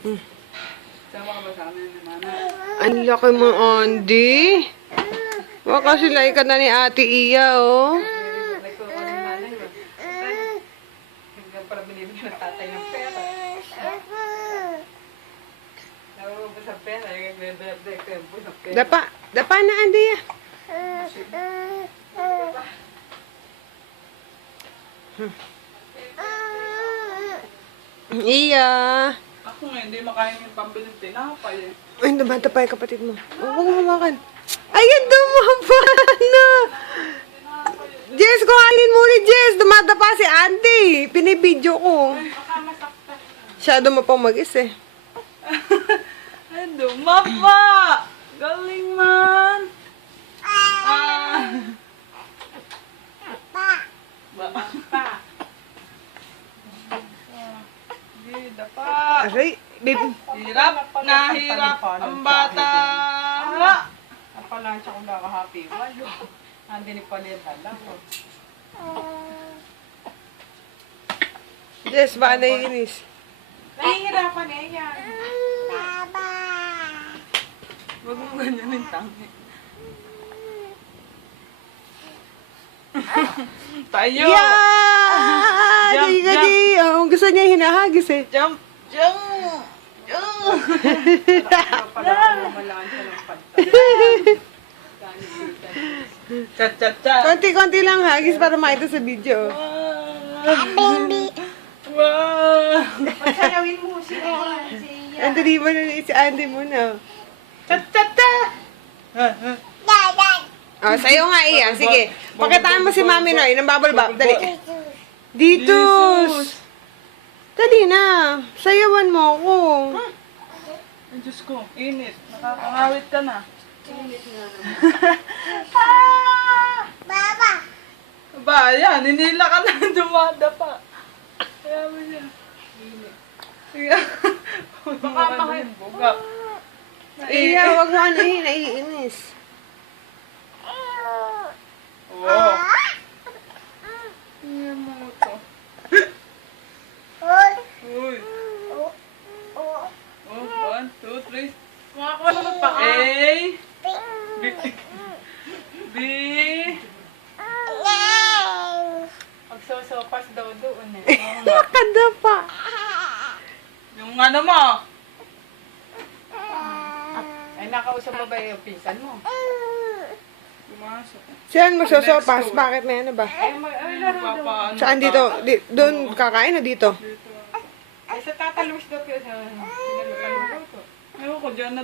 Sama ka ba sa amin ni Mana? Ang laki mo, Andy. Baka sila ka na ni Ate Iya, oh. Nagkuha ko ng nanay ba? Hanggang pala binibigyan ng tatay ng pera. Naubos ang pera. Nagbebebek ko yung buwan ng pera. Dapa na, Andy. Iya. Ako nga, hindi makain yung pambiling tinapay eh. Ay, dumadapa yung kapatid mo. Oh, huwag mo makan. Ayan, dumapa na. Jess, kuhanin mo ni Jess. Dumadapa si Auntie. Pinibidyo ko. Baka masaktan. Shadow mo pang mag-is eh. Ay, dumapa! Galing man! Ba? Hindi, dapa. Aray, babe. Hirap na hirap ang bata. Napala siya kung nakahappy. Walo. Hindi ni Paleta lang. Jess, baka naiinis. Nahihirapan eh yan. Huwag mo ganyan yung tangi. Tayo! Yeah! Jump, Gadi. Oh, gusto niya hinahagis eh. Jump! Jump! Jump! Malaan siya ng pantay. Chat, chat, chat! Konti-konti lang hagis para makita sa video. Wow! Pagsayawin mo si Andy mo na si Andy muna. Chat, chat, chat! Oh, sa'yo nga iya. Sige. Pakitaan mo si Mami Noy ng bubble bath. Dali. Ditos! Dali na. Sayawan mo ako. Ay, Diyos ko, init. Nakakangawit ka na. Init nga naman. Baba! Ba, yan. Hinila ka na dumada pa. Kaya mo siya. Init. Sige. Baka makain. Bugak. Iya, wag mo ano eh. Naiinis. Oo. Iyan mo ito. Hoy! Uy. Oh! Oh, 1, 2, 3. Mga ko naman pa A. B. B. Magsosopas daw doon eh. Nakadapa. Yung ano mo. Ay, nakausap mo ba yung pinsan mo? Pumasok. Siyan mo sosopas. Bakit may ano ba? Ay, laro doon. Saan dito? Doon kakain o dito? Ay, sa Tata Luis daw yun. Sinalukan mo daw to. Ayoko, dyan na